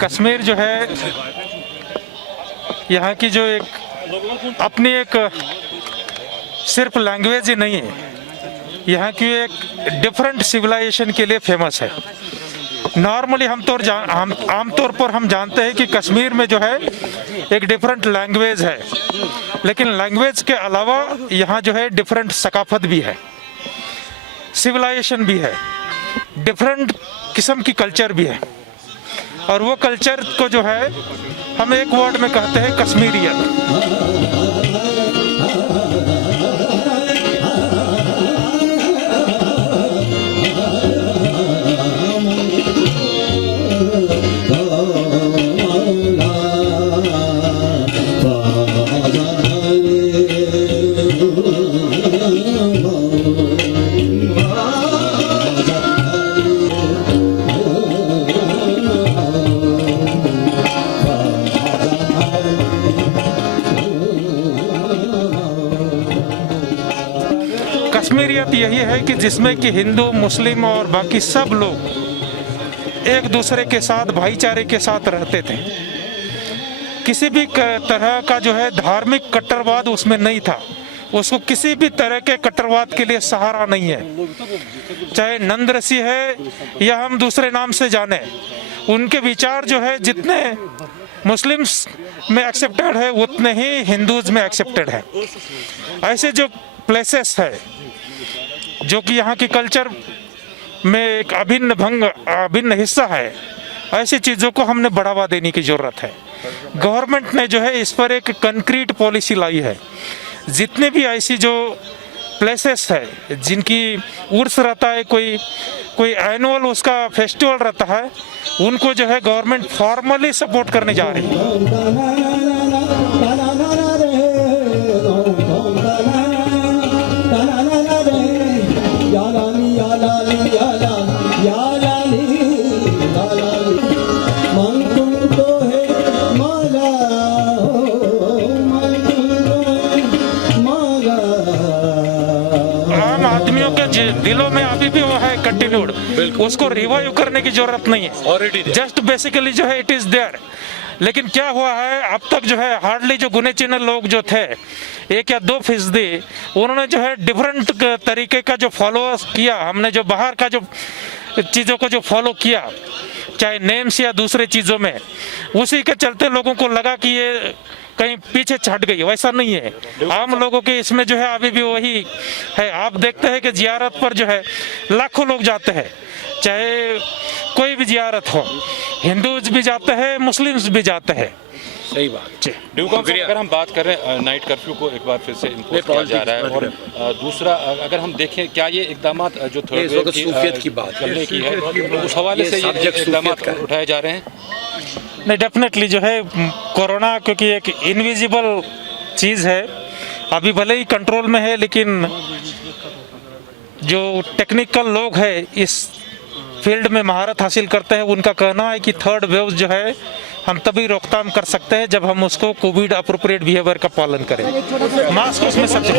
कश्मीर जो है यहाँ की जो एक अपनी एक सिर्फ लैंग्वेज ही नहीं है, यहाँ की एक डिफरेंट सिविलाइजेशन के लिए फेमस है। नॉर्मली हम आमतौर पर हम जानते हैं कि कश्मीर में जो है एक डिफरेंट लैंग्वेज है, लेकिन लैंग्वेज के अलावा यहाँ जो है डिफरेंट सकाफत भी है, सिविलाइजेशन भी है, डिफरेंट किस्म की कल्चर भी है। और वो कल्चर को जो है हम एक वर्ड में कहते हैं कश्मीरियत। कश्मीरियत यही है कि जिसमें कि हिंदू, मुस्लिम और बाकी सब लोग एक दूसरे के साथ भाईचारे के साथ रहते थे। किसी भी तरह का जो है धार्मिक कट्टरवाद उसमें नहीं था, उसको किसी भी तरह के कट्टरवाद के लिए सहारा नहीं है। चाहे नंद ऋषि है या हम दूसरे नाम से जाने, उनके विचार जो है जितने मुस्लिम्स में एक्सेप्टेड है उतने ही हिंदूज में एक्सेप्टेड है। ऐसे जो प्लेसेस है जो कि यहाँ की कल्चर में एक अभिन्न हिस्सा है, ऐसी चीज़ों को हमने बढ़ावा देने की ज़रूरत है। गवर्नमेंट ने जो है इस पर एक कंक्रीट पॉलिसी लाई है। जितने भी ऐसी जो प्लेसेस है जिनकी उर्स रहता है, कोई एनुअल उसका फेस्टिवल रहता है, उनको जो है गवर्नमेंट फॉर्मली सपोर्ट करने जा रही है। दिलों में अभी भी वो है कंटिन्यूड, उसको रिवाइव करने की जरूरत नहीं है, ऑलरेडी जस्ट बेसिकली जो है इट इज देयर। लेकिन क्या हुआ है, अब तक जो है हार्डली जो गुने चुने लोग जो थे 1 या 2%, उन्होंने जो है डिफरेंट तरीके का जो फॉलोअर्स किया, हमने जो बाहर का जो चीज़ों को जो फॉलो किया, चाहे नेम्स या दूसरे चीज़ों में, उसी के चलते लोगों को लगा कि ये कहीं पीछे छट गई। वैसा नहीं है, आम लोगों के इसमें जो है अभी भी वही है। आप देखते हैं कि जियारत पर जो है लाखों लोग जाते हैं, चाहे कोई भी जियारत हो, हिंदूज भी जाते हैं, मुस्लिम्स भी जाते हैं। सही बात। अगर हम बात कर रहे हैं नाइट कर्फ्यू को एक बार फिर से इम्पोज किया जा रहा है, और दूसरा अगर हम देखें क्या ये इकदाम जो थर्ड वेव की बात करने की है, उस हवाले से ये इकदाम उठाए जा रहे हैं? नहीं, डेफिनेटली जो है कोरोना क्योंकि एक इनविजिबल चीज़ है, अभी भले ही कंट्रोल में है, लेकिन जो टेक्निकल लोग हैं इस फील्ड में महारत हासिल करते हैं, उनका कहना है कि थर्ड वेव जो है हम तभी रोकथाम कर सकते हैं जब हम उसको कोविड अप्रोप्रिएट बिहेवियर का पालन करें। मास्क उसमें सबसे